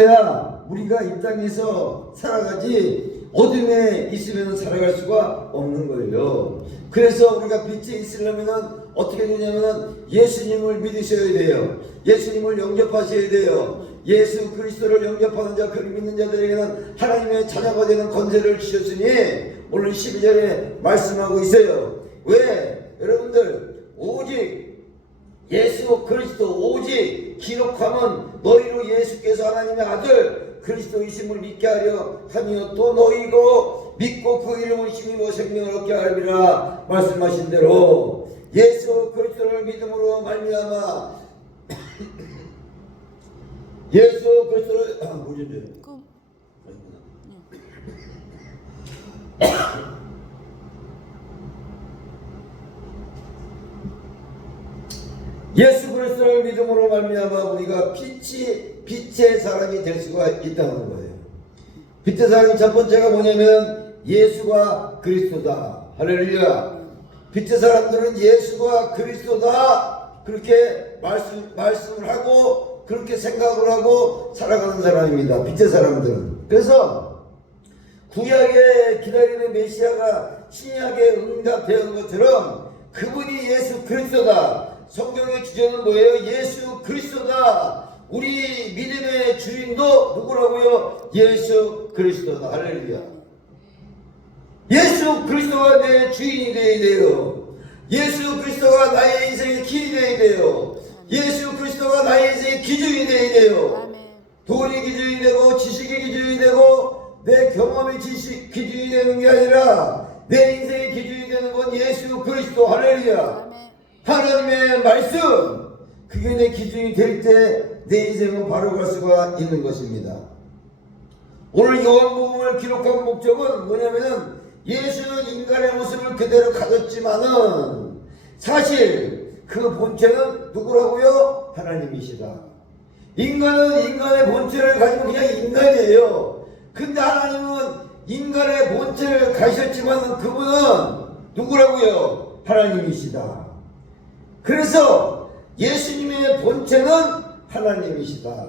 야 우리가 이 땅에서 살아가지 어둠에 있으면 살아갈 수가 없는 거예요. 그래서 우리가 빛에 있으려면 어떻게 되냐면 예수님을 믿으셔야 돼요. 예수님을 영접하셔야 돼요. 예수 그리스도를 영접하는 자, 그를 믿는 자들에게는 하나님의 자녀가 되는 권세를 주셨으니 오늘 12절에 말씀하고 있어요. 왜? 여러분들 오직 예수 그리스도 오직 기록하면 너희로 예수께서 하나님의 아들 그리스도이심을 믿게 하려 하며 또 너희로 믿고 그 이름을 힘입어 생명을 얻게 하리라 말씀하신 대로 예수 그리스도를 믿음으로 말미암아 예수 그리스도를 뭐지? 예수 그리스도를 믿음으로 말미암아 우리가 빛의 사람이 될 수가 있다는 거예요. 빛의 사람이 첫 번째가 뭐냐면 예수가 그리스도다. 할렐루야. 빛의 사람들은 예수가 그리스도다 그렇게 말씀을 하고 그렇게 생각을 하고 살아가는 사람입니다. 빛의 사람들은. 그래서 구약에 기다리는 메시아가 신약에 응답되는 것처럼 그분이 예수 그리스도다. 성경의 주제는 뭐예요? 예수 그리스도다. 우리 믿음의 주인도 누구라고요? 예수 그리스도다. 할렐루야. 예수 그리스도가 내 주인이 되어야 돼요. 예수 그리스도가 나의 인생의 길이 되어야 돼요. 예수 그리스도가 나의 인생의 기준이 되어야 돼요. 돈이 기준이 되고 지식이 기준이 되고 내 경험의 기준이 되는 게 아니라 내 인생의 기준이 되는 건 예수 그리스도. 할렐루야. 하나님의 말씀 그게 내 기준이 될 때 내 인생은 바로 갈 수가 있는 것입니다. 오늘 요한복음을 기록한 목적은 뭐냐면은 예수는 인간의 모습을 그대로 가졌지만은 사실 그 본체는 누구라고요? 하나님이시다. 인간은 인간의 본체를 가지고 그냥 인간이에요. 근데 하나님은 인간의 본체를 가셨지만 그분은 누구라고요? 하나님이시다. 그래서 예수님의 본체는 하나님이시다.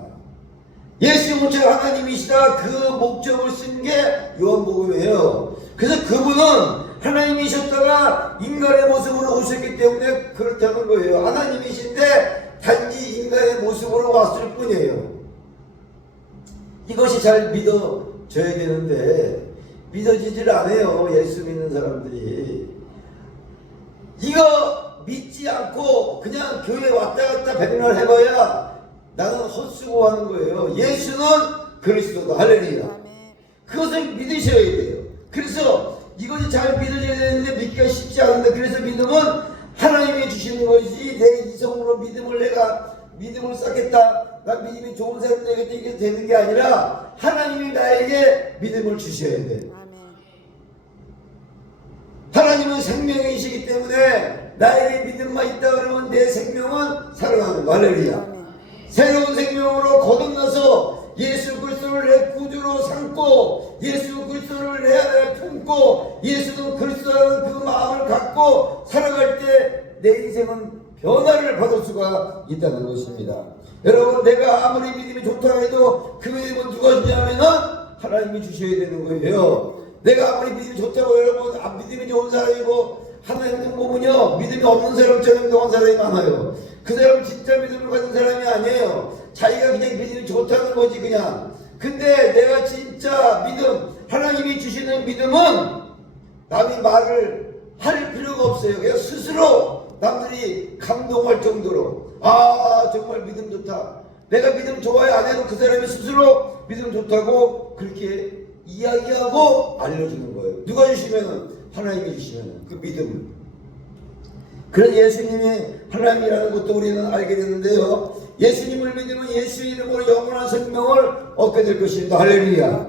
예수의 본체가 하나님이시다. 그 목적을 쓴 게 요한복음이에요. 그래서 그분은 하나님이셨다가 인간의 모습으로 오셨기 때문에 그렇다는 거예요. 하나님이신데 단지 인간의 모습으로 왔을 뿐이에요. 이것이 잘 믿어져야 되는데 믿어지질 않아요. 예수 믿는 사람들이. 이거 믿지 않고 그냥 교회 왔다 갔다 백날 해봐야 나는 헛수고 하는 거예요. 예수는 그리스도다. 할렐루야. 그것을 믿으셔야 돼요. 그래서 이것이 잘 믿어져야 되는데 믿기가 쉽지 않은데 그래서 믿음은 하나님이 주시는 것이지 내 이성으로 내가 믿음을 쌓겠다. 나 믿음이 좋은 사람 되겠다. 이게 되는 게 아니라 하나님이 나에게 믿음을 주셔야 돼요. 하나님은 생명이시기 때문에 나에게 믿음만 있다 그러면 내 생명은 살아나는 거. 할렐루야. 새로운 생명으로 거듭나서 예수 그리스도를 내 구주로 삼고 예수 그리스도를 내 안에 품고 예수는 그리스도라는 그 마음을 갖고 살아갈 때 내 인생은 변화를 받을 수가 있다는 것입니다. 여러분 내가 아무리 믿음이 좋다 해도 그 믿음은 누가 주냐면은 하나님이 주셔야 되는 거예요. 내가 아무리 믿음이 좋다고 여러분 믿음이 좋은 사람이고 하나님 보면요 믿음이 없는 사람처럼 행동한 사람이 많아요. 그 사람은 진짜 믿음을 가진 사람이 아니에요. 자기가 그냥 믿음이 좋다는 거지 그냥. 근데 내가 진짜 믿음 하나님이 주시는 믿음은 남이 말을 할 필요가 없어요. 그냥 스스로 남들이 감동할 정도로 정말 믿음 좋다. 내가 믿음 좋아해 안 해도 그 사람이 스스로 믿음 좋다고 그렇게 이야기하고 알려주는 거예요. 누가 주시면은 하나님이 주시면은 그 믿음을. 그래서 예수님이 하나님이라는 것도 우리는 알게 됐는데요. 예수님을 믿으면 예수 이름으로 영원한 생명을 얻게 될 것입니다. 할렐루야.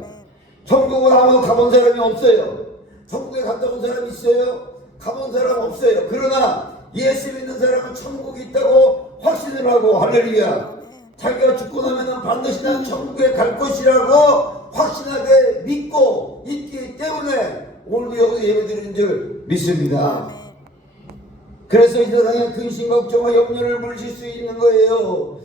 천국을 아무도 가본 사람이 없어요. 천국에 갔다 온 사람이 있어요? 가본 사람 없어요. 그러나 예수 믿는 사람은 천국이 있다고 확신을 하고 할렐루야. 자기가 죽고 나면 반드시 난 천국에 갈 것이라고 확신하게 믿고 있기 때문에 오늘도 여기서 예배드리는 줄 믿습니다. 그래서 이 세상에 근심 걱정과 염려를 물으실 수 있는 거예요.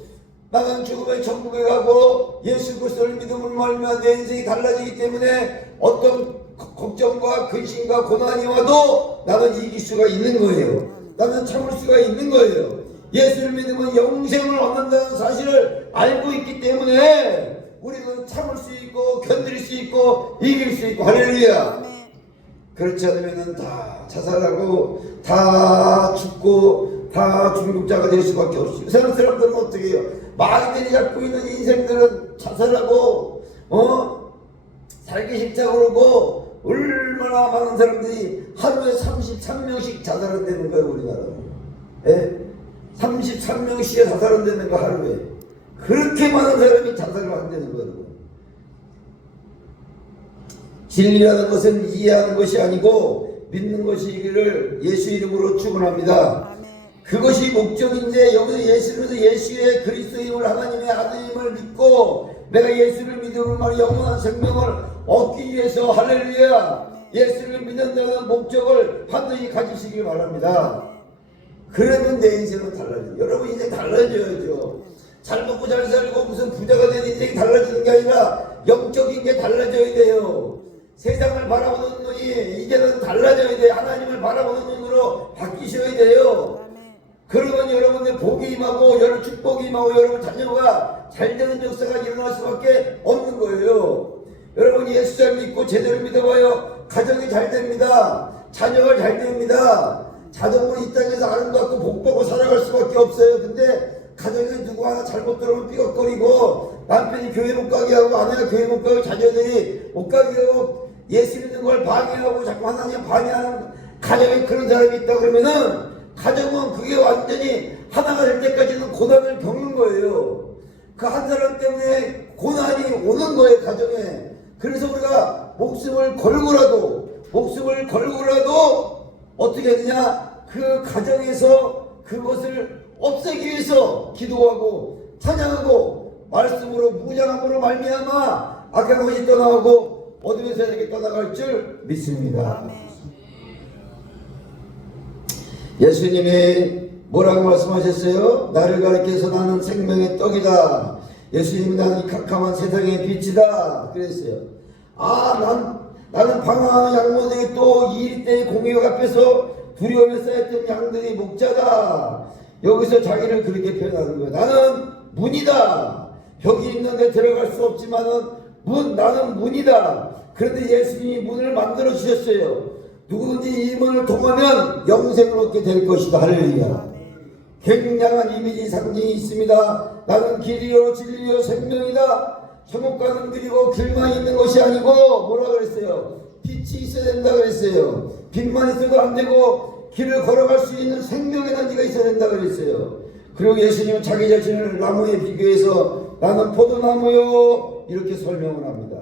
나는 죽으면 천국에 가고 예수 그리스도를 믿음으로 말미암아 내 인생이 달라지기 때문에 어떤 걱정과 근심과 고난이 와도 나는 이길 수가 있는 거예요. 나는 참을 수가 있는 거예요. 예수를 믿으면 영생을 얻는다는 사실을 알고 있기 때문에 우리는 참을 수 있고 견딜 수 있고 이길 수 있고 할렐루야. 그렇지 않으면 다 자살하고 다 죽고 다 중독자가 될 수밖에 없어요. 세상 사람들은 어떻게 해요? 마귀들이 잡고 있는 인생들은 자살하고 살기 싫다고 그러고 얼마나 많은 사람들이 하루에 33명씩 자살한다는 거예요. 우리나라는. 예? 33명씩 자살한다는 거 하루에. 그렇게 많은 사람이 자살을 한다는 거예요. 진리라는 것은 이해하는 것이 아니고 믿는 것이기를 예수 이름으로 축원합니다. 그것이 목적인데 여기서 예수는 예수의 그리스도임을 하나님의 아들임을 믿고 내가 예수를 믿음으로 말 영원한 생명을 얻기 위해서 할렐루야 예수를 믿는다는 목적을 반드시 가지시길 바랍니다. 그러면 내 인생은 달라져요. 여러분 인생 달라져야죠. 잘 먹고 잘 살고 무슨 부자가 된 인생이 달라지는 게 아니라 영적인 게 달라져야 돼요. 세상을 바라보는 눈이 이제는 달라져야 돼요. 하나님을 바라보는 눈으로 바뀌셔야 돼요. 그러면 여러분의 복이 임하고 여러분 축복이 임하고 여러분 자녀가 잘되는 역사가 일어날 수밖에 없는 거예요. 여러분 예수 잘 믿고 제대로 믿어봐요. 가정이 잘 됩니다. 자녀가 잘 됩니다. 자동으로 이 땅에서 아름답고 복받고 살아갈 수밖에 없어요. 근데 가정에 누구 하나 잘못 들어오면 삐걱거리고 남편이 교회 못 가게 하고 아내가 교회 못 가고 자녀들이 못 가게 하고 예수 믿는 걸 방해하고 자꾸 하나님 방해하는 가정에 그런 사람이 있다 그러면은 가정은 그게 완전히 하나가 될 때까지는 고난을 겪는 거예요. 그 한 사람 때문에 고난이 오는 거예요, 가정에. 그래서 우리가 목숨을 걸고라도 어떻게 되냐? 그 가정에서 그것을 없애기 위해서 기도하고 찬양하고 말씀으로 무장함으로 말미암아 악한 것이 떠나가고 어둠의 세력이 떠나갈 줄 믿습니다. 예수님이 뭐라고 말씀하셨어요? 나를 가리켜서 나는 생명의 떡이다. 예수님이 나는 캄캄한 세상의 빛이다. 그랬어요. 나는 방황하는 양모들이 또 이 때의 공의역 앞에서 두려움에 쌓였던 양들이 목자다. 여기서 자기를 그렇게 표현하는 거예요. 나는 문이다. 벽이 있는데 들어갈 수 없지만은 나는 문이다. 그런데 예수님이 문을 만들어 주셨어요. 누구든지 이 문을 통하면 영생을 얻게 될 것이다. 할렐루야. 굉장한 이미지 상징이 있습니다. 나는 길이요 진리요 생명이다. 천국 가는 길이고 길만 있는 것이 아니고 뭐라 그랬어요? 빛이 있어야 된다 그랬어요. 빛만 있어도 안 되고 길을 걸어갈 수 있는 생명의 단지가 있어야 된다 그랬어요. 그리고 예수님은 자기 자신을 나무에 비교해서 나는 포도나무요 이렇게 설명을 합니다.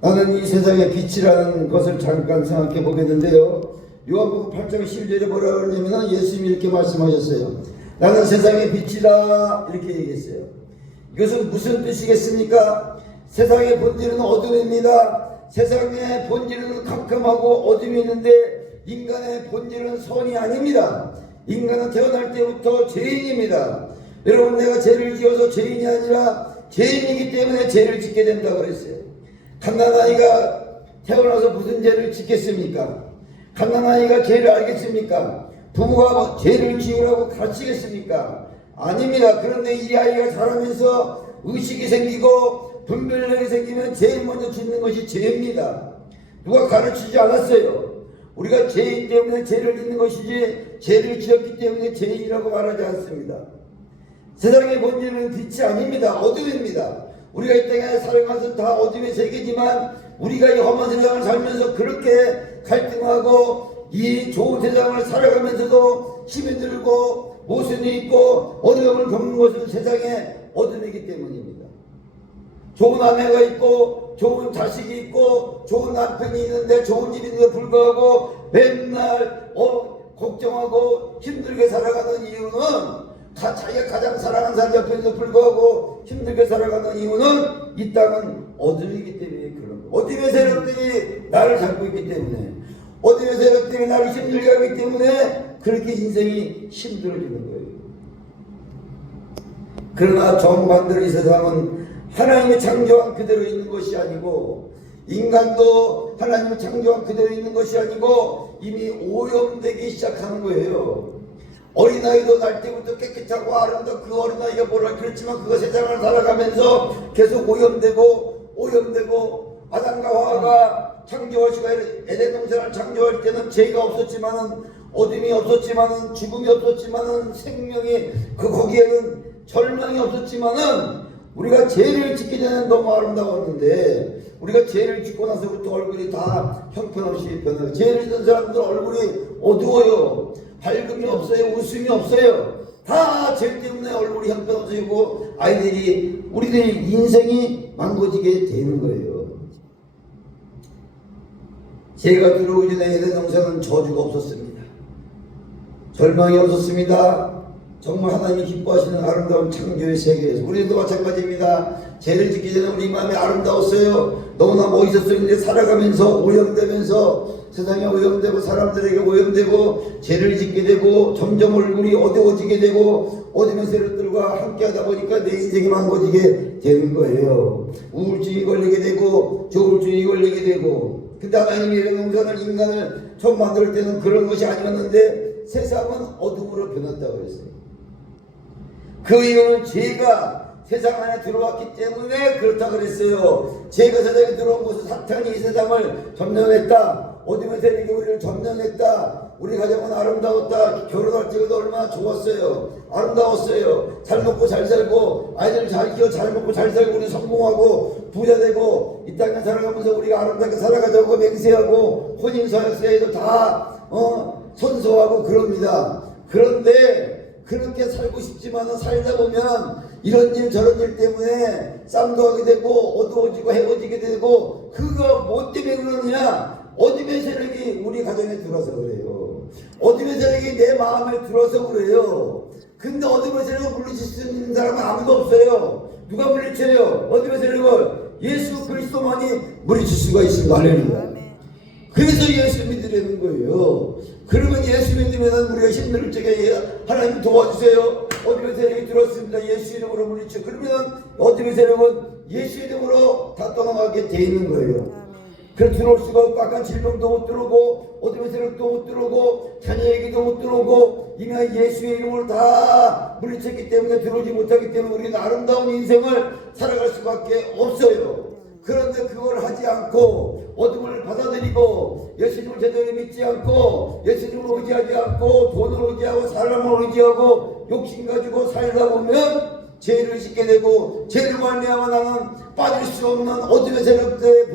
나는 이 세상의 빛이라는 것을 잠깐 생각해 보겠는데요. 요한복음 8장 11절에 뭐라 그러냐면 예수님이 이렇게 말씀하셨어요. 나는 세상의 빛이다 이렇게 얘기했어요. 이것은 무슨 뜻이겠습니까? 세상의 본질은 어둠입니다. 세상의 본질은 캄캄하고 어둠이 있는데 인간의 본질은 선이 아닙니다. 인간은 태어날 때부터 죄인입니다. 여러분 내가 죄를 지어서 죄인이 아니라 죄인이기 때문에 죄를 짓게 된다고 그랬어요. 갓난아이가 태어나서 무슨 죄를 짓겠습니까? 갓난아이가 죄를 알겠습니까? 부모가 죄를 지으라고 가르치겠습니까? 아닙니다. 그런데 이 아이가 자라면서 의식이 생기고 분별력이 생기면 제일 먼저 짓는 것이 죄입니다. 누가 가르치지 않았어요. 우리가 죄인 때문에 죄를 짓는 것이지 죄를 지었기 때문에 죄인이라고 말하지 않습니다. 세상의 본질은 빛이 아닙니다. 어둠입니다. 우리가 이 땅에 살아가면서 다 어둠의 세계지만 우리가 이 험한 세상을 살면서 그렇게 갈등하고 이 좋은 세상을 살아가면서도 힘이 들고 모순이 있고 어려움을 겪는 것은 세상의 어둠이기 때문입니다. 좋은 아내가 있고 좋은 자식이 있고 좋은 남편이 있는데 좋은 집이 있는데 불구하고 맨날 걱정하고 힘들게 살아가는 이유는 자기가 가장 사랑하는 사람 옆에 있는데 불구하고 힘들게 살아가는 이유는 이 땅은 어둠이기 때문에 그런 거예요. 어둠의 세력들이 나를 잡고 있기 때문에 어둠의 세력들이 나를 힘들게 하기 때문에 그렇게 인생이 힘들어지는 거예요. 그러나 정반대로 이 세상은 하나님의 창조한 그대로 있는 것이 아니고, 인간도 하나님의 창조한 그대로 있는 것이 아니고 이미 오염되기 시작하는 거예요. 어린아이도 날 때부터 깨끗하고 아름답고 그 어린아이가 뭐라 그랬지만 그거 세상을 살아가면서 계속 오염되고 아담과 하와가 창조하시고 에덴 동산을 창조할 때는 죄가 없었지만은, 어둠이 없었지만은, 죽음이 없었지만은, 생명이 거기에는 절망이 없었지만은, 우리가 죄를 짓기 전에는 너무 아름다웠는데 우리가 죄를 짓고 나서부터 얼굴이 다 형편없이 변하고, 죄를 짓는 사람들 얼굴이 어두워요. 밝음이 없어요. 웃음이 없어요. 다 죄 때문에 얼굴이 형편없어지고 우리들이 인생이 망가지게 되는 거예요. 죄가 들어오기 전에 에덴 동산은 저주가 없었습니다. 절망이 없었습니다. 정말 하나님이 기뻐하시는 아름다운 창조의 세계에서 우리도 마찬가지입니다. 죄를 짓기 전에 우리 마음이 아름다웠어요. 너무나 멋있었는데 살아가면서 오염되면서, 세상에 오염되고 사람들에게 오염되고 죄를 짓게 되고 점점 얼굴이 어두워지게 되고 어둠의 세력들과 함께하다 보니까 내 인생이 망가지게 되는 거예요. 우울증이 걸리게 되고 조울증이 걸리게 되고. 근데 하나님이 이런 인간을 처음 만들 때는 그런 것이 아니었는데 세상은 어둠으로 변했다고 그랬어요. 그 이유는 죄가 세상 안에 들어왔기 때문에 그렇다 그랬어요. 죄가 세상에 들어온 것은 사탄이 이 세상을 점령했다. 어둠의 세력이 우리를 점령했다. 우리 가정은 아름다웠다. 결혼할 때도 얼마나 좋았어요. 아름다웠어요. 잘 먹고 잘 살고 아이들 잘 키워 잘 먹고 잘 살고 우리 성공하고 부자 되고 이 땅에 살아가면서 우리가 아름답게 살아가자고 맹세하고 혼인서약서에도 다 선서하고 그럽니다. 그런데 그렇게 살고 싶지만 살다 보면 이런 일 저런 일 때문에 싸움도 하게 되고 어두워지고 해워지게 되고, 그거 뭐 때문에 그러느냐? 어둠의 세력이 우리 가정에 들어서 그래요. 어둠의 세력이 내 마음에 들어서 그래요. 근데 어둠의 세력을 물리칠 수 있는 사람은 아무도 없어요. 누가 물리쳐요? 어둠의 세력을 예수 그리스도만이 물리칠 수가 있습니다. 할렐루야. 그래서 예수 믿으려는 거예요. 그러면 예수 믿으면 우리가 힘들 적에 하나님 도와주세요. 어둠의 세력이 들었습니다. 예수 이름으로 물리쳐. 그러면 어둠의 세력은 예수 이름으로 다 떠나가게 돼 있는 거예요. 그래서 들어올 수가 없고, 악한 질병도 못 들어오고 어둠의 세력도 못 들어오고 자녀 얘기도 못 들어오고 이미 예수의 이름으로 다 물리쳤기 때문에 들어오지 못하기 때문에 우리는 아름다운 인생을 살아갈 수밖에 없어요. 그런데 그걸 하지 않고 어둠을 받아들이고 예수님을 제대로 믿지 않고 예수님을 의지하지 않고 돈을 의지하고 사람을 의지하고 욕심 가지고 살다 보면 죄를 짓게 되고, 죄를 말미암아 나는 빠질 수 없는 어둠의 세력들에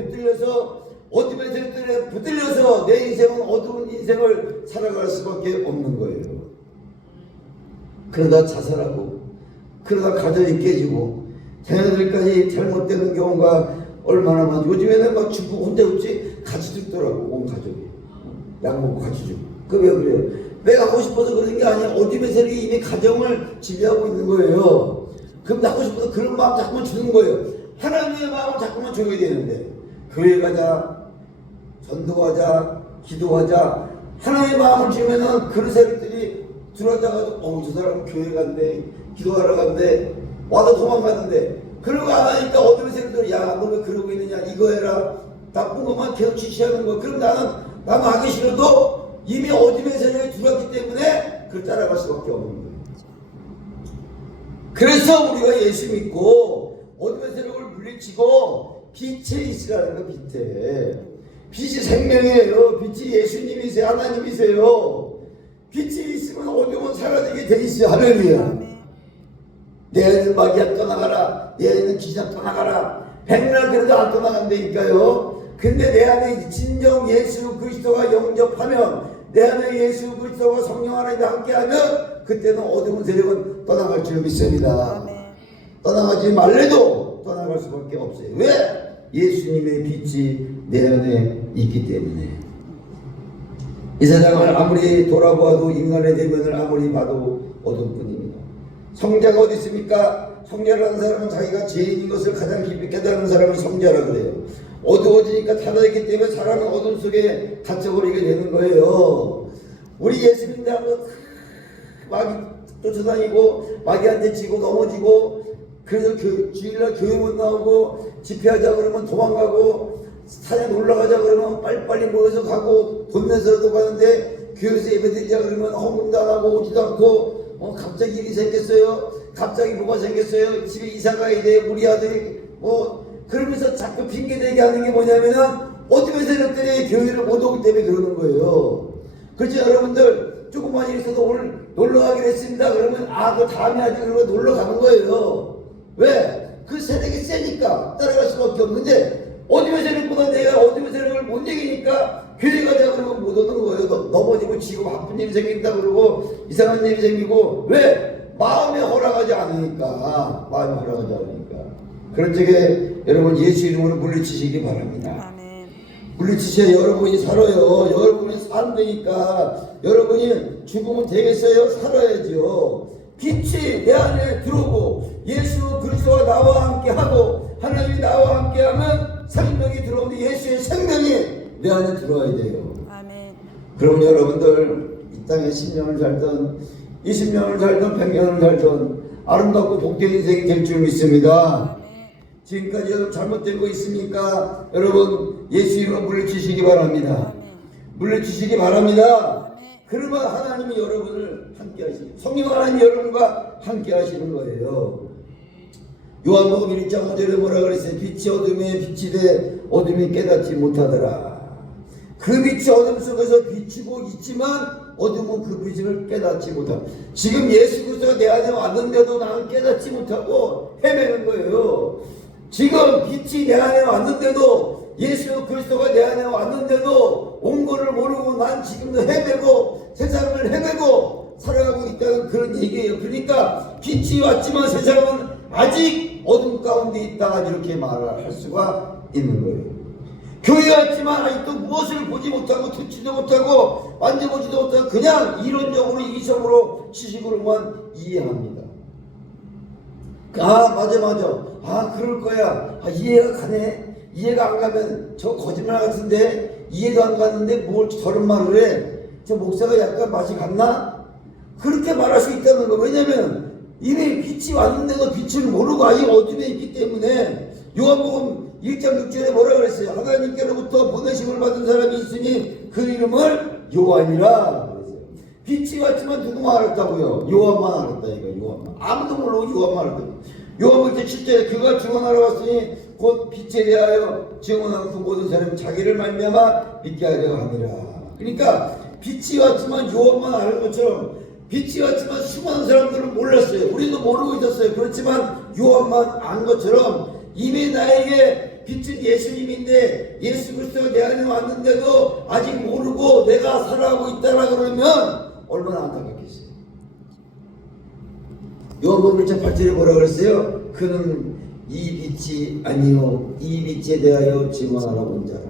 붙들려서 내 인생은 어두운 인생을 살아갈 수밖에 없는 거예요. 그러다 자살하고, 그러다 가정이 깨지고 자녀들까지 잘못되는 경우가 얼마나 많지. 요즘에는 막 죽고 혼자 없지 같이 죽더라고. 온 가족이 약 먹고 같이 죽고. 그 왜 그래요? 내가 하고 싶어서 그러는 게 아니야. 어둠의 세력이 이미 가정을 지배하고 있는 거예요. 그럼 하고 싶어서 그런 마음 자꾸만 주는 거예요. 하나님의 마음을 자꾸만 줘야 되는데, 교회 가자, 전도하자, 기도하자, 하나님의 마음을 주면은 그런 세력들이 들어왔다가 저 사람 교회 간대, 기도하러 간대, 와도 도망가는데, 그러고 안 하니까 어둠의 세력들이 야, 너 왜 그러고 있느냐, 이거 해라, 나쁜 것만 계속 지시하는 거야. 그럼 나는 하기 싫어도 이미 어둠의 세력이 들어왔기 때문에 그걸 따라갈 수밖에 없는 거예요. 그래서 우리가 예수 믿고 어둠의 세력을 물리치고 빛에 있으라는 거. 빛이 생명이에요. 빛이 예수님이세요. 하나님이세요. 빛이 있으면 어둠은 사라지게 돼 있어요. 할렐루야. 내 아이는 마귀야 떠나가라, 내 아이는 기자 떠나가라, 백날 그래도 안 떠나간다니까요. 근데 내 안에 진정 예수 그리스도가 영접하면, 내 안에 예수 그리스도와 성령 하나님이 함께하면 그때는 어두운 세력은 떠나갈 줄 믿습니다. 떠나가지 말래도 떠나갈 수밖에 없어요. 왜? 예수님의 빛이 내 안에 있기 때문에. 이 세상을 아무리 돌아보아도 인간의 대면을 아무리 봐도 어둠뿐입니다. 성자가 어디 있습니까? 성자라는 사람은 자기가 죄인인 것을 가장 깊이 깨달은 사람을 성자라 그래요. 어두워지니까 타락했기 때문에 사람은 어둠 속에 갇혀버리게 되는 거예요. 우리 예수 믿는다고 막 쫓아다니고 마귀한테 지고 넘어지고, 그래서 주일날 교회 못 나오고, 집회하자 그러면 도망가고, 산에 놀러가자 그러면 빨리빨리 모여서 가고, 돈 내서라도 가는데 교회에서 예배드리자 그러면 헌금도 안 하고 오지도 않고, 갑자기 일이 생겼어요. 갑자기 뭐가 생겼어요. 집에 이사 가야 돼. 우리 아들이 그러면서 자꾸 핑계대게 하는 게 뭐냐면은 어둠의 세력들이 교회를 못 오기 때문에 그러는 거예요. 그렇죠 여러분들? 조금만 일 있어도 오늘 놀러 가기로 했습니다. 그러면 그 다음에 하지 그러고 놀러 가는 거예요. 왜? 그 세력이 세니까 따라갈 수밖에 없는데, 어둠의 세력보다 내가 어둠의 세력을 못 이기니까 교회 가자 그러면 못 오는 거예요. 넘어지고 지고 바쁜 일이 생긴다 그러고 이상한 일이 생기고. 왜? 마음에 허락하지 않으니까. 마음에 허락하지 않으니까. 그런 적에 여러분 예수 이름으로 물리치시기 바랍니다. 물리치셔야 여러분이 살아요. 여러분이 산다니까. 여러분이 죽으면 되겠어요? 살아야죠. 빛이 내 안에 들어오고 예수 그리스도와 나와 함께하고 하나님이 나와 함께하면 생명이 들어오는데 예수의 생명이 내 안에 들어와야 돼요. 아멘. 그럼 여러분들 이 땅에 10년을 살던 20년을 살던 100년을 살던 아름답고 복된 인생이 될 줄 믿습니다. 지금까지 여러분 잘못된 거 있습니까? 여러분 예수 이름으로 물리치시기 바랍니다. 물리치시기 바랍니다. 그러면 하나님이 여러분을 함께 하시고 성령 하나님이 여러분과 함께 하시는 거예요. 요한복음 1장 5절에 뭐라 그랬어요? 빛이 어둠에 빛이 돼 어둠이 깨닫지 못하더라. 그 빛이 어둠 속에서 비치고 있지만 어둠은 그 빛을 깨닫지 못하고, 지금 예수 그리스도가 내 안에 왔는데도 나는 깨닫지 못하고 헤매는 거예요. 지금 빛이 내 안에 왔는데도, 예수 그리스도가 내 안에 왔는데도 온 거를 모르고 난 지금도 헤매고 세상을 헤매고 살아가고 있다는 그런 얘기예요. 그러니까 빛이 왔지만 세상은 아직 어둠 가운데 있다, 이렇게 말을 할 수가 있는 거예요. 교회 왔지만 아직도 무엇을 보지 못하고 듣지도 못하고 만져보지도 못하고 그냥 이론적으로 이성으로 지식으로만 이해합니다. 맞아. 그럴 거야. 이해가 가네. 이해가 안 가면 저 거짓말 같은데 이해도 안 가는데 뭘 저런 말을 해. 저 목사가 약간 맛이 갔나? 그렇게 말할 수 있다는 거. 왜냐면 이미 빛이 왔는데도 빛을 모르고 아직 어둠에 있기 때문에. 요한복음 1장 6절에 뭐라 그랬어요? 하나님께로부터 보내심을 받은 사람이 있으니 그 이름을 요한이라 그랬어요. 빛이 왔지만 누구만 알았다고요? 요한만 알았다 이거. 요한만. 아무도 모르고 요한만 알았다고. 요한복음 7절에 그가 증언하러 왔으니 곧 빛에 대하여 증언한 그 모든 사람이 자기를 말미암아 믿게 하려 하니라. 그러니까 빛이 왔지만 요한만 아는 것처럼 빛이 왔지만 수많은 사람들은 몰랐어요. 우리도 모르고 있었어요. 그렇지만 요한만 안 것처럼 이미 나에게 빛은 예수님인데 예수 그리스도가 내 안에 왔는데도 아직 모르고 내가 살아가고 있다라 그러면 얼마나 안타깝겠어요. 요한복음 1장 8절에 뭐라 그랬어요? 그는 이 빛이 아니요 이 빛에 대하여 증언하라 온 자라.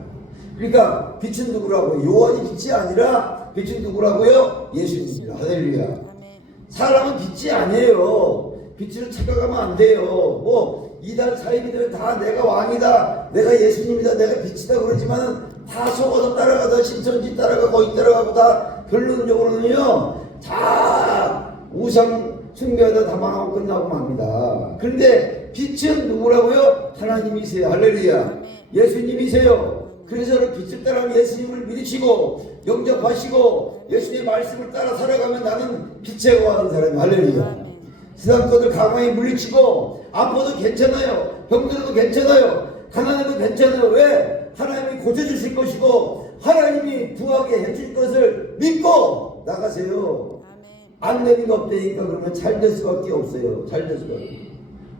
그러니까 빛은 누구라고요? 요한이 빛이 아니라 빛은 누구라고요? 예수님입니다. 할렐루야. 사람은 빛이 아니에요. 빛으로 착각하면 안 돼요. 이단 사이비들은 다 내가 왕이다, 내가 예수님이다, 내가 빛이다 그러지만 다 속아서 따라가다 신천지 따라가고 거기 따라가고 다 결론적으로는요 다 우상 숭배하다 다 망하고 끝나고 맙니다. 그런데 빛은 누구라고요? 하나님이세요. 할렐루야. 예수님이세요. 그래서 빛을 따라가면 예수님을 믿으시고 영접하시고 예수님의 말씀을 따라 살아가면 나는 빛에 거하는 사람이. 할렐루야. 세상 것을 강하게 물리치고 아파도 괜찮아요. 병들어도 괜찮아요. 가난해도 괜찮아요. 왜? 하나님이 고쳐주실 것이고 하나님이 부하게 해줄 것을 믿고 나가세요. 안 되는 거 없다니까. 그러면 잘 될 수밖에 없어요. 잘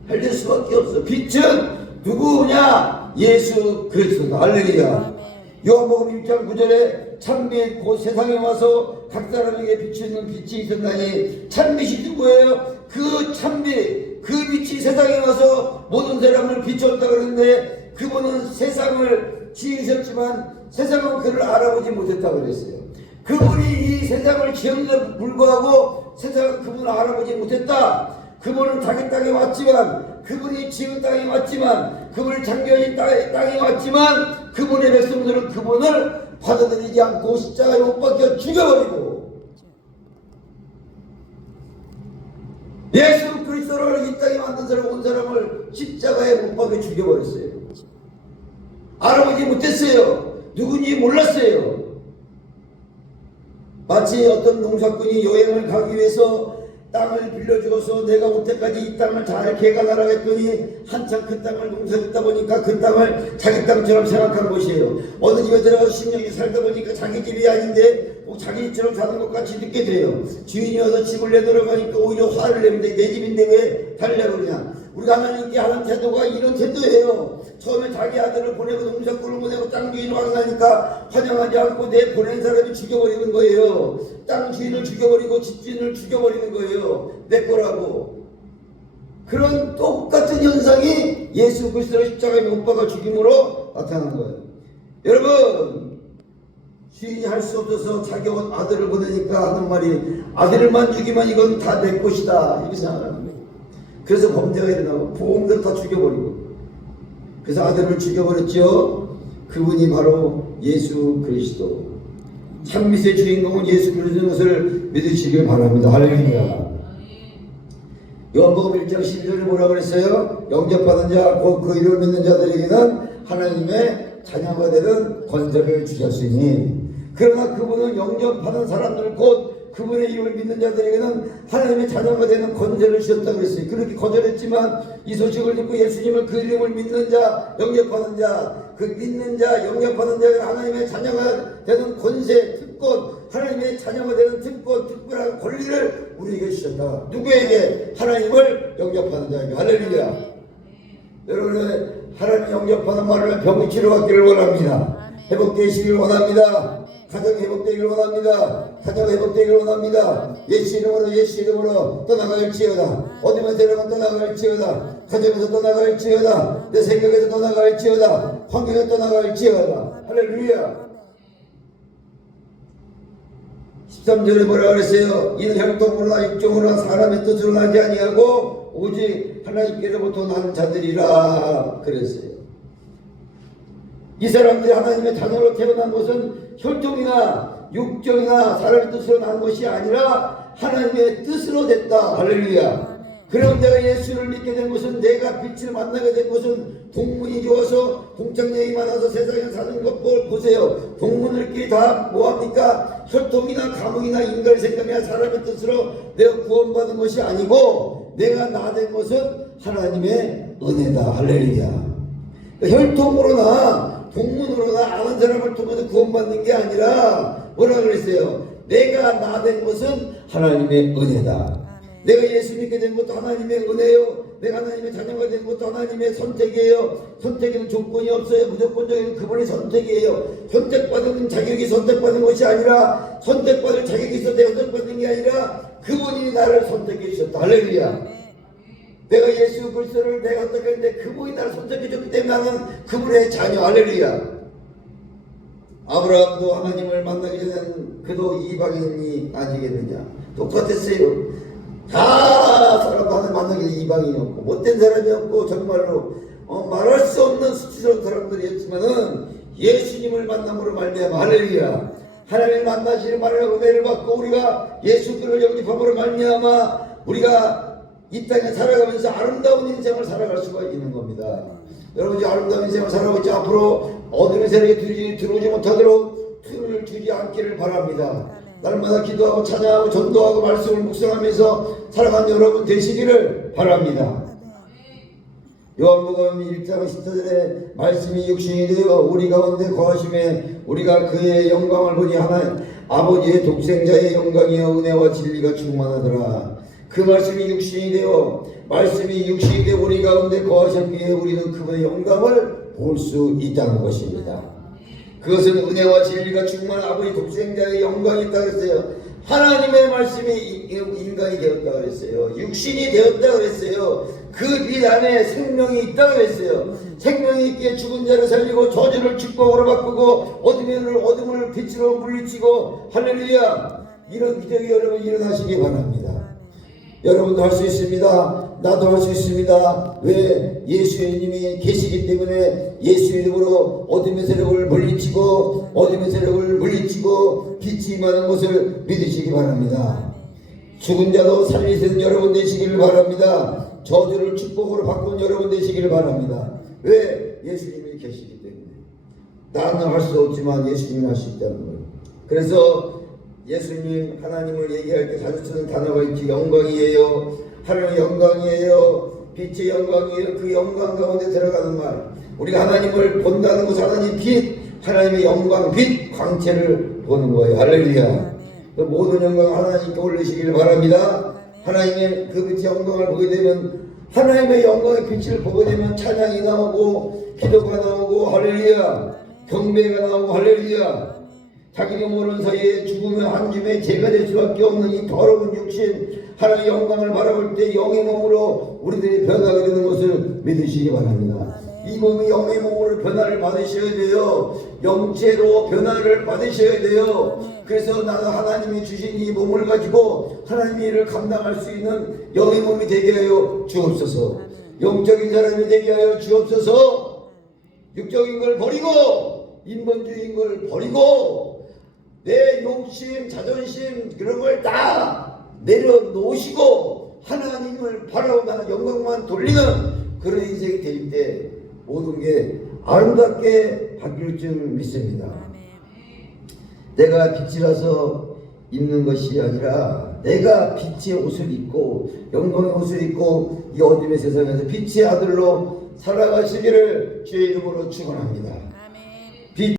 될 수밖에 없어. 빛은 누구냐? 예수 그리스도. 할렐루야. 요한복음 1장 9절에 참빛 곧 세상에 와서 각 사람에게 비추는 빛이 있었나니, 참빛이 누구예요? 그 참빛, 그 빛이 세상에 와서 모든 사람을 비췄다 그러는데 그분은 세상을 지으셨지만 세상은 그를 알아보지 못했다 그랬어요. 그분이 이 세상을 지었는데도 불구하고 세상은 그분을 알아보지 못했다. 그분은 자기 땅에 왔지만, 그분이 지은 땅에 왔지만, 그분을 창조하신 땅에 왔지만 그분의 백성들은 그분을 받아들이지 않고 십자가에 못 박혀 죽여버리고 예수 그리스도를 이 땅에 만든 사람 온 사람을 십자가에 못 박아 죽여버렸어요. 알아보지 못했어요. 누군지 몰랐어요. 마치 어떤 농사꾼이 여행을 가기 위해서 땅을 빌려주어서 내가 올 때까지 이 땅을 잘 개간하라고 했더니 한참 그 땅을 농사짓다 보니까 그 땅을 자기 땅처럼 생각한 것이에요. 어느 집에 들어가서 10년이 살다 보니까 자기 집이 아닌데 자기 집처럼 사는 것 같이 느끼게 돼요. 주인이 와서 집을 내놓으려니까 오히려 화를 내는데 내 집인데 왜 달려고 그러냐. 우리가 하나님께 하는 태도가 이런 태도예요. 처음에 자기 아들을 보내고 농사꾼을 보내고 땅 주인을 확인하니까 환영하지 않고 내 보낸 사람이 죽여버리는 거예요. 땅 주인을 죽여버리고 집 주인을 죽여버리는 거예요. 내 거라고. 그런 똑같은 현상이 예수 그리스도의 십자가에 못 박아 죽임으로 나타난 거예요. 여러분, 주인이 할 수 없어서 자기 아들을 보내니까 하는 말이 아들만 죽이면 이건 다 내 것이다 이렇게 생각합니다. 그래서 범죄가 일어나고 보험들 다 죽여버리고, 그래서 아들을 죽여버렸죠. 그분이 바로 예수 그리스도. 참미의 주인공은 예수 그리스도인 것을 믿으시길 바랍니다. 할렐루야. 요한복음 1장 12절에 뭐라 그랬어요? 영접받은 자, 곧 그 이름을 믿는 자들에게는 하나님의 자녀가 되는 권세를 주셨으니. 그러나 그분은 영접하는 사람들, 곧 그분의 이름을 믿는 자들에게는 하나님의 자녀가 되는 권세를 주셨다고 그랬어요. 그렇게 거절했지만 이 소식을 듣고 예수님을 그 이름을 믿는 자, 영접하는 자, 그 믿는 자, 영접하는 자가 하나님의 자녀가 되는 권세, 특권, 하나님의 자녀가 되는 특권, 특별한 권리를 우리에게 주셨다. 누구에게? 하나님을 영접하는 자에게. 할렐루야. 여러분의 하나님 영접하는 말을 병이 치료받기를 원합니다. 회복되시길 원합니다. 가정 회복되기를 원합니다. 가정 회복되기를 원합니다. 예수 이름으로, 예수 이름으로 떠나갈지어다. 어디만 데려가면 떠나갈지어다. 가정에서 떠나갈지어다. 내 생각에서 떠나갈지어다. 환경에 떠나갈지어다. 할렐루야. 13절에 뭐라 그랬어요? 이는 혈통으로나 육정으로나 사람의 뜻으로 나지 아니하고 오직 하나님께로부터 난 자들이라 그랬어요. 이 사람들이 하나님의 자녀로 태어난 것은 혈통이나 육정이나 사람의 뜻으로 난 것이 아니라 하나님의 뜻으로 됐다. 할렐루야. 그럼 내가 예수를 믿게 된 것은, 내가 빛을 만나게 된 것은 동문이 좋아서 동창력이 많아서 세상에 사는 것 보세요. 동문들끼리 다 뭐합니까? 혈통이나 가문이나 인간의 생각이나 사람의 뜻으로 내가 구원받은 것이 아니고 내가 나 된 것은 하나님의 은혜다. 할렐루야. 혈통으로나 동문으로나 아는 사람을 통해서 구원받는 게 아니라 뭐라 그랬어요? 내가 나 된 것은 하나님의 은혜다. 내가 예수 믿게 된 것도 하나님의 은혜요. 내가 하나님의 자녀가 된 것도 하나님의 선택이에요. 선택에는 조건이 없어요. 무조건적인 그분의 선택이에요. 선택받은 자격이 선택받은 것이 아니라, 선택받을 자격이 있어 내가 선택받는 게 아니라 그분이 나를 선택해 주셨다. 할렐루야. 내가 예수 그리스도를 내가 선택했는데 그분이 나를 선택해 줬기 때문에 나는 그분의 자녀. 할렐루야. 아브라함도 하나님을 만나기 전에는 그도 이방인이 아니겠느냐. 똑같았어요. 다 사람 하나님 만나기 전에 이방인이었고 못된 사람이었고 정말로 말할 수 없는 수치스러운 사람들이었지만은 예수님을 만남으로 말미암아 할렐루야. 하나님을 만나시는 말을 은혜를 받고 우리가 예수 그리스도를 영접함으로 말미암아 우리가 이 땅에 살아가면서 아름다운 인생을 살아갈 수가 있는 겁니다. 여러분, 이제 아름다운 인생을 살아가고 있지 앞으로 어둠의 세력에 들어오지 못하도록 틈을 주지 않기를 바랍니다. 날마다 기도하고 찬양하고 전도하고 말씀을 묵상하면서 살아가는 여러분 되시기를 바랍니다. 요한복음 1장 14절에 말씀이 육신이 되어 우리 가운데 거하심에 우리가 그의 영광을 보니 하나님 아버지의 독생자의 영광이여 은혜와 진리가 충만하더라. 그 말씀이 육신이 되어 우리 가운데 거하셨기에 우리는 그분의 영광을 볼 수 있다는 것입니다. 그것은 은혜와 진리가 충만한 아버지 독생자의 영광이 있다고 했어요. 하나님의 말씀이 인간이 되었다고 했어요. 육신이 되었다고 했어요. 그 빛 안에 생명이 있다고 했어요. 생명이 있기에 죽은 자를 살리고 저주를 축복으로 바꾸고 어둠을 빛으로 물리치고 할렐루야. 이런 기적이 여러분 일어나시기 바랍니다. 여러분도 할 수 있습니다. 나도 할 수 있습니다. 왜? 예수님이 계시기 때문에 예수 이름으로 어둠의 세력을 물리치고 빛이 임하는 것을 믿으시기 바랍니다. 죽은 자도 살리시는 여러분 되시기를 바랍니다. 저주를 축복으로 바꾸는 여러분 되시기를 바랍니다. 왜? 예수님이 계시기 때문에. 나는 할 수 없지만 예수님이 할 수 있다는 거예요. 그래서 예수님 하나님을 얘기할 때 자주 쓰는 단어가 있지. 영광이에요. 하나님의 영광이에요. 빛의 영광이에요. 그 영광 가운데 들어가는 말. 우리가 하나님을 본다는 것은 하나님 빛, 하나님의 영광, 빛, 광채를 보는 거예요. 할렐루야. 그 모든 영광 하나님께 올리시길 바랍니다. 하나님의 그 빛의 영광을 보게 되면, 하나님의 영광의 빛을 보게 되면 찬양이 나오고 기도가 나오고 할렐루야, 경배가 나오고 할렐루야. 자기도 모르는 사이에 죽으면 한 줌의 죄가 될 수밖에 없는 이 더러운 육신, 하나님의 영광을 바라볼 때 영의 몸으로 우리들이 변하게 되는 것을 믿으시기 바랍니다. 이 몸이 영의 몸으로 변화를 받으셔야 돼요. 영체로 변화를 받으셔야 돼요. 그래서 나는 하나님이 주신 이 몸을 가지고 하나님의 일을 감당할 수 있는 영의 몸이 되게 하여 주옵소서. 영적인 사람이 되게 하여 주옵소서. 육적인 걸 버리고 인본주의인 걸 버리고 내 욕심, 자존심 그런 걸 다 내려놓으시고 하나님을 바라보며 영광만 돌리는 그런 인생이 될 때 모든 게 아름답게 바뀔 줄 믿습니다. 내가 빛이라서 입는 것이 아니라 내가 빛의 옷을 입고 영광의 옷을 입고 이 어둠의 세상에서 빛의 아들로 살아가시기를 주의 이름으로 축원합니다.